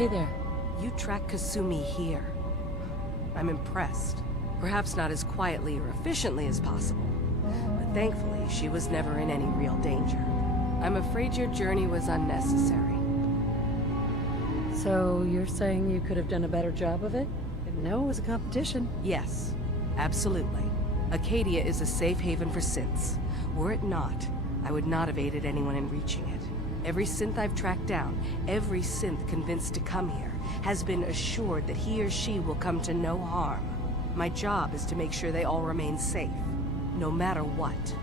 Hey there. You tracked Kasumi here. I'm impressed. Perhaps not as quietly or efficiently as possible, but thankfully she was never in any real danger. I'm afraid your journey was unnecessary. So you're saying you could have done a better job of it? Didn't know it was a competition. Yes, absolutely. Acadia is a safe haven for synths. Were it not, I would not have aided anyone in reaching it. Every synth I've tracked down, every synth convinced to come here, has been assured that he or she will come to no harm. My job is to make sure they all remain safe, no matter what.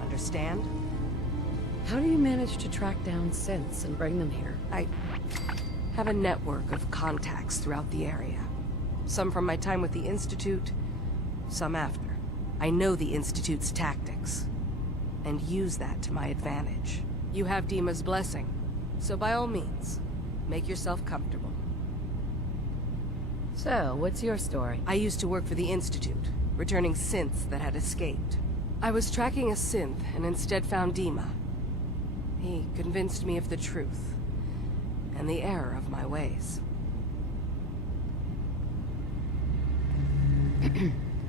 Understand? How do you manage to track down synths and bring them here? I have a network of contacts throughout the area. Some from my time with the Institute, some after. I know the Institute's tactics, and use that to my advantage. You have Dima's blessing, so by all means, make yourself comfortable. So, what's your story? I used to work for the Institute, returning synths that had escaped. I was tracking a synth and instead found Dima. He convinced me of the truth, and the error of my ways.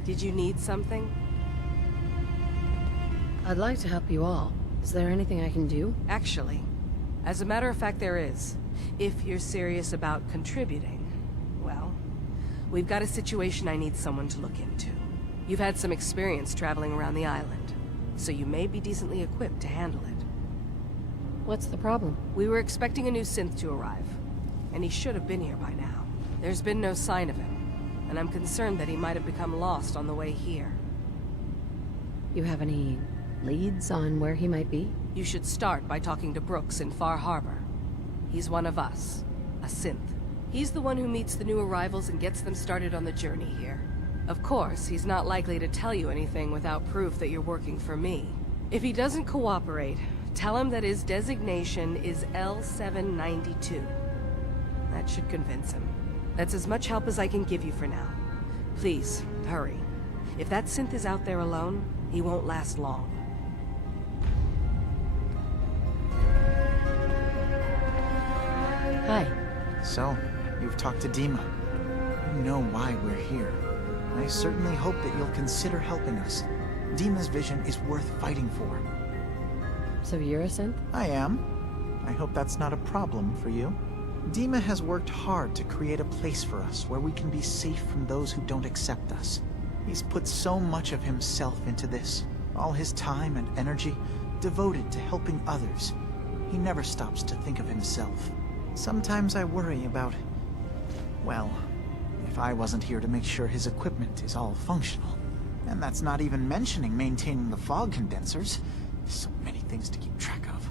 Did you need something? I'd like to help you all. Is there anything I can do? Actually, as a matter of fact, there is. If you're serious about contributing, well, we've got a situation I need someone to look into. You've had some experience traveling around the island, so you may be decently equipped to handle it. What's the problem? We were expecting a new synth to arrive, and he should have been here by now. There's been no sign of him, and I'm concerned that he might have become lost on the way here. You have any leads on where he might be? You should start by talking to Brooks in Far Harbor. He's one of us, a synth. He's the one who meets the new arrivals and gets them started on the journey here. Of course, he's not likely to tell you anything without proof that you're working for me. If he doesn't cooperate, tell him that his designation is L792. That should convince him. That's as much help as I can give you for now. Please, hurry. If that synth is out there alone, he won't last long. Hi. So, you've talked to Dima. You know why we're here. I certainly hope that you'll consider helping us. Dima's vision is worth fighting for. So you're a synth? I am. I hope that's not a problem for you. Dima has worked hard to create a place for us where we can be safe from those who don't accept us. He's put so much of himself into this, all his time and energy devoted to helping others. He never stops to think of himself. Sometimes I worry about, well, if I wasn't here to make sure his equipment is all functional. And that's not even mentioning maintaining the fog condensers. So many things to keep track of.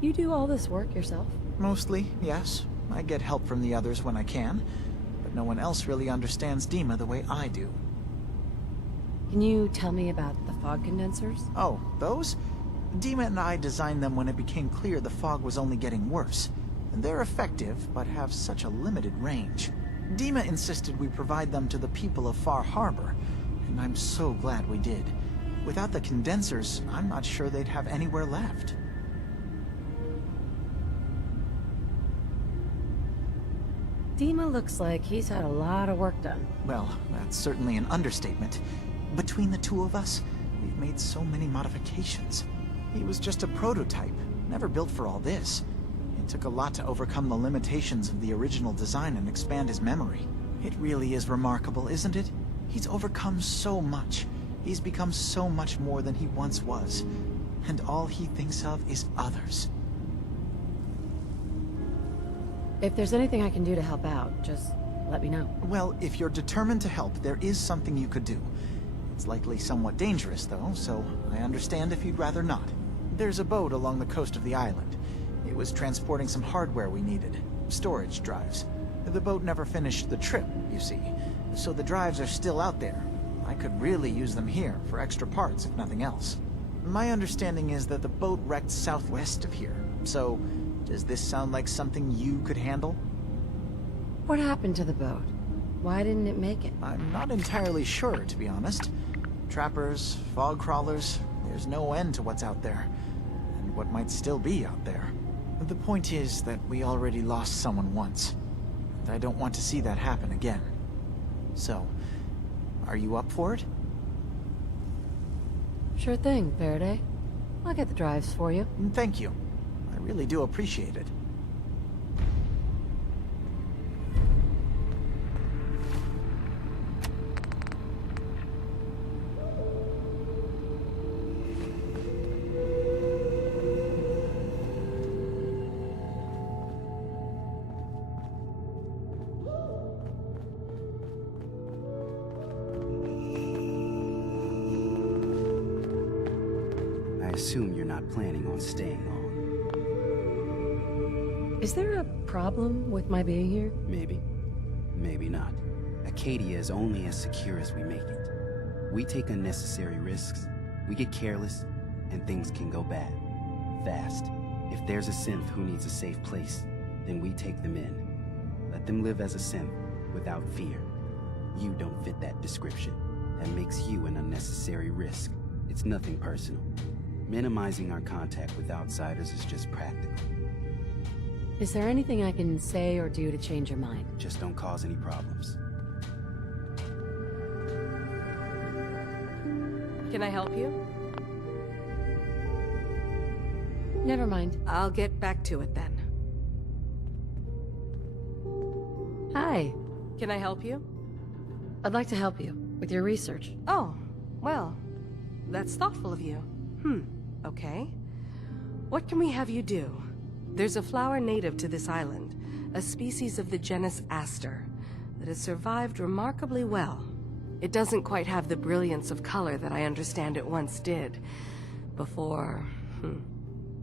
You do all this work yourself? Mostly, yes. I get help from the others when I can, but no one else really understands Dima the way I do. Can you tell me about the fog condensers? Oh, those? Dima and I designed them when it became clear the fog was only getting worse. They're effective, but have such a limited range. Dima insisted we provide them to the people of Far Harbor, and I'm so glad we did. Without the condensers, I'm not sure they'd have anywhere left. Dima looks like he's had a lot of work done. Well, that's certainly an understatement. Between the two of us, we've made so many modifications. He was just a prototype, never built for all this. It took a lot to overcome the limitations of the original design and expand his memory. It really is remarkable, isn't it? He's overcome so much. He's become so much more than he once was. And all he thinks of is others. If there's anything I can do to help out, just let me know. Well, if you're determined to help, there is something you could do. It's likely somewhat dangerous, though, so I understand if you'd rather not. There's a boat along the coast of the island. It was transporting some hardware we needed. Storage drives. The boat never finished the trip, you see, so the drives are still out there. I could really use them here for extra parts, if nothing else. My understanding is that the boat wrecked southwest of here, so does this sound like something you could handle? What happened to the boat? Why didn't it make it? I'm not entirely sure, to be honest. Trappers, fog crawlers, there's no end to what's out there, and what might still be out there. The point is that we already lost someone once, and I don't want to see that happen again. So, are you up for it? Sure thing, Faraday. I'll get the drives for you. Thank you. I really do appreciate it. I assume you're not planning on staying long. Is there a problem with my being here? Maybe. Maybe not. Acadia is only as secure as we make it. We take unnecessary risks, we get careless, and things can go bad. Fast. If there's a synth who needs a safe place, then we take them in. Let them live as a synth, without fear. You don't fit that description. That makes you an unnecessary risk. It's nothing personal. Minimizing our contact with outsiders is just practical. Is there anything I can say or do to change your mind? Just don't cause any problems. Can I help you? Never mind. I'll get back to it then. Hi. Can I help you? I'd like to help you with your research. Oh, well, that's thoughtful of you. Okay. What can we have you do? There's a flower native to this island, a species of the genus Aster, that has survived remarkably well. It doesn't quite have the brilliance of color that I understand it once did. Before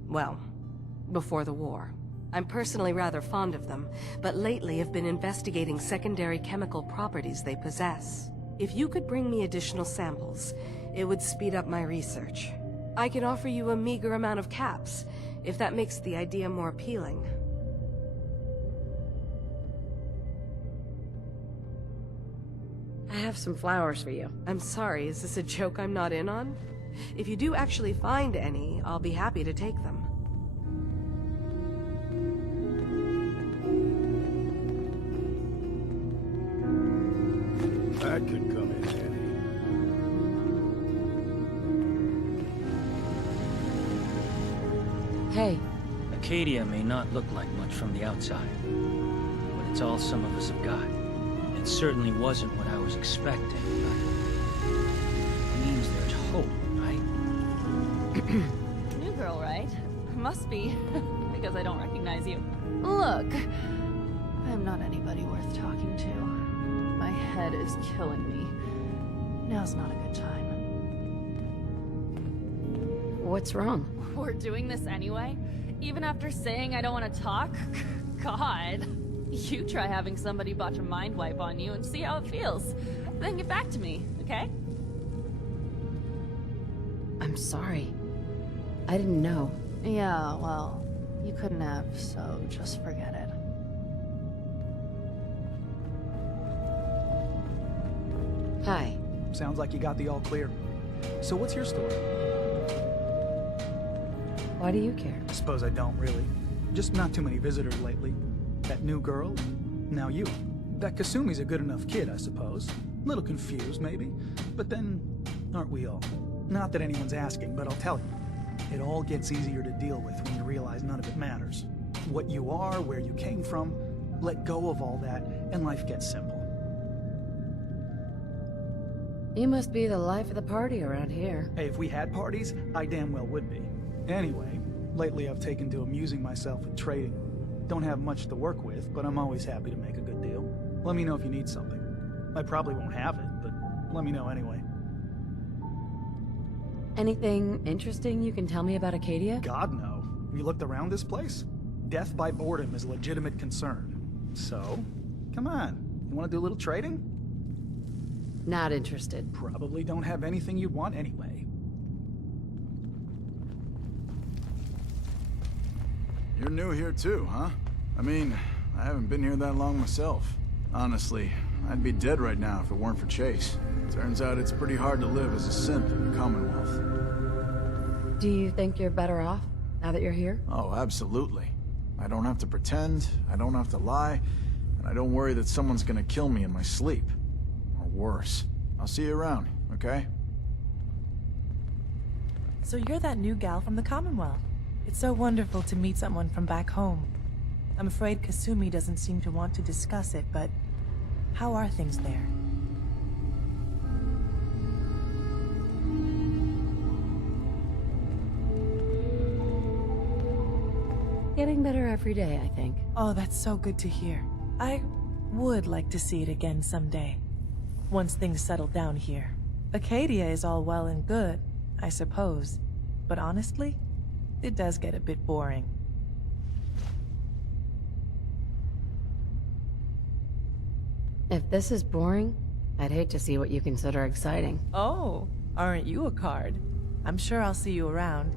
the war. I'm personally rather fond of them, but lately have been investigating secondary chemical properties they possess. If you could bring me additional samples, it would speed up my research. I can offer you a meager amount of caps, if that makes the idea more appealing. I have some flowers for you. I'm sorry, is this a joke I'm not in on? If you do actually find any, I'll be happy to take them. That could come in handy. Hey, Acadia may not look like much from the outside, but it's all some of us have got. It certainly wasn't what I was expecting, but it means there's hope, right? New girl, right? Must be, because I don't recognize you. Look, I'm not anybody worth talking to. My head is killing me. Now's not a good time. what's wrong? We're doing this anyway? Even after saying I don't want to talk? God. You try having somebody botch a mind wipe on you and see how it feels. Then get back to me, okay? I'm sorry. I didn't know. Yeah, well, you couldn't have, so just forget it. Hi. Sounds like you got the all clear. So what's your story? Why do you care? I suppose I don't really. Just not too many visitors lately. That new girl, now you. That Kasumi's a good enough kid, I suppose. Little confused, maybe. But then, aren't we all? Not that anyone's asking, but I'll tell you. It all gets easier to deal with when you realize none of it matters. What you are, where you came from, let go of all that, and life gets simple. You must be the life of the party around here. Hey, if we had parties, I damn well would be. Anyway, lately I've taken to amusing myself with trading. Don't have much to work with, but I'm always happy to make a good deal. Let me know if you need something. I probably won't have it, but let me know anyway. Anything interesting you can tell me about Acadia? God, no. Have you looked around this place? Death by boredom is a legitimate concern. So, come on. You want to do a little trading? Not interested. Probably don't have anything you want anyway. You're new here too, huh? I mean, I haven't been here that long myself. Honestly, I'd be dead right now if it weren't for Chase. Turns out it's pretty hard to live as a synth in the Commonwealth. Do you think you're better off now that you're here? Oh, absolutely. I don't have to pretend, I don't have to lie, and I don't worry that someone's gonna kill me in my sleep. Or worse. I'll see you around, okay? So you're that new gal from the Commonwealth. It's so wonderful to meet someone from back home. I'm afraid Kasumi doesn't seem to want to discuss it, but how are things there? Getting better every day, I think. Oh, that's so good to hear. I would like to see it again someday. Once things settle down here. Acadia is all well and good, I suppose. But honestly, it does get a bit boring. If this is boring, I'd hate to see what you consider exciting. Oh, aren't you a card? I'm sure I'll see you around.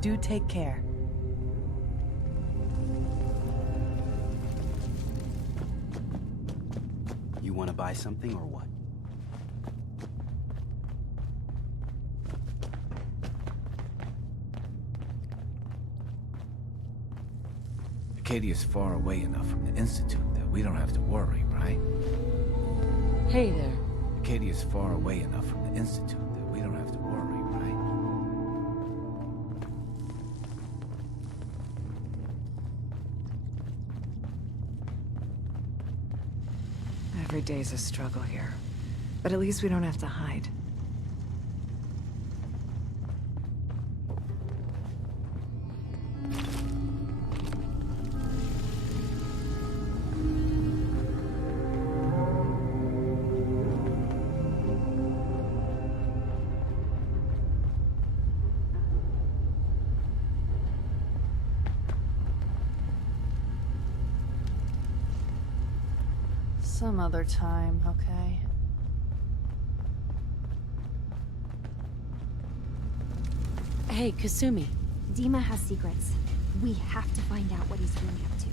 Do take care. You want to buy something or what? Acadia's far away enough from the Institute that we don't have to worry, right? Hey there. Acadia's far away enough from the Institute that we don't have to worry, right? Every day's a struggle here. But at least we don't have to hide. Some other time, okay? Hey, Kasumi. Dima has secrets. We have to find out what he's really up to.